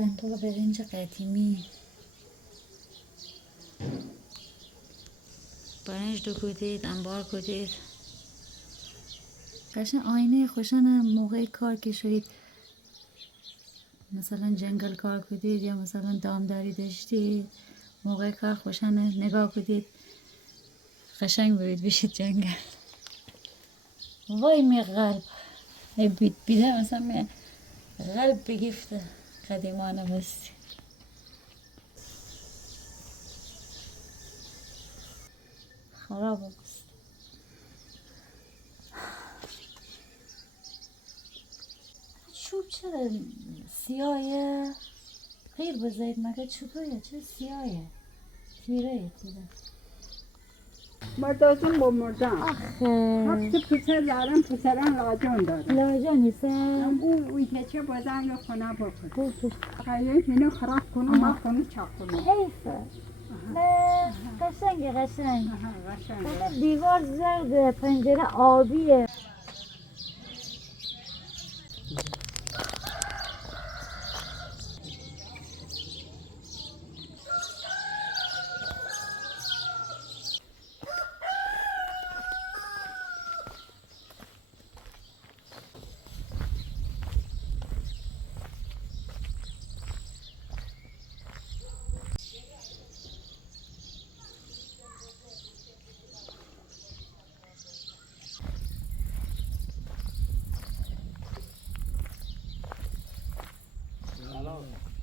صندوق برنج قدیمی، برنج رو کدید، انبار کدید. قشنگ آینه خوشنم موقع کار که شوید مثلا جنگل کار کدید یا مثلا دامداری داشتید، موقع کار خوشنه نگاه کدید قشنگ برید بشید جنگل. وای می قلب ای بیده مثلا می قلب بگیفته قدیمانه بستی. خراب بست. چوب چرا سیاهه؟ غیر بزایید مگه چطوریه؟ چرا سیاهه؟ تیره. مردازم با مردم آخه حتی پسر دارم پسران لاجان دارم لاجانیسه؟ اون که بازم یا خونه بکن خیلی اینو خراب کنم ما خونه چاک کنم حیفه. نه قشنگه قشنگ. دیوار زرده، پنجره آبیه.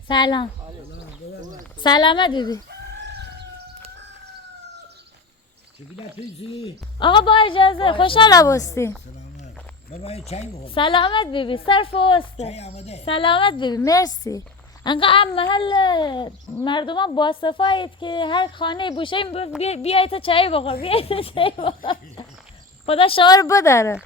سلام. سلامت بیبی. آقا با اجازه خوشحال باستی. سلامت بیبی سرف واسته. سلامت بیبی مرسی. انقدر محل مردم با صفایید که هر خانه بوشه بیایید تا چای بخور. بیایید تا چای بخور. خدا شما رو بداره.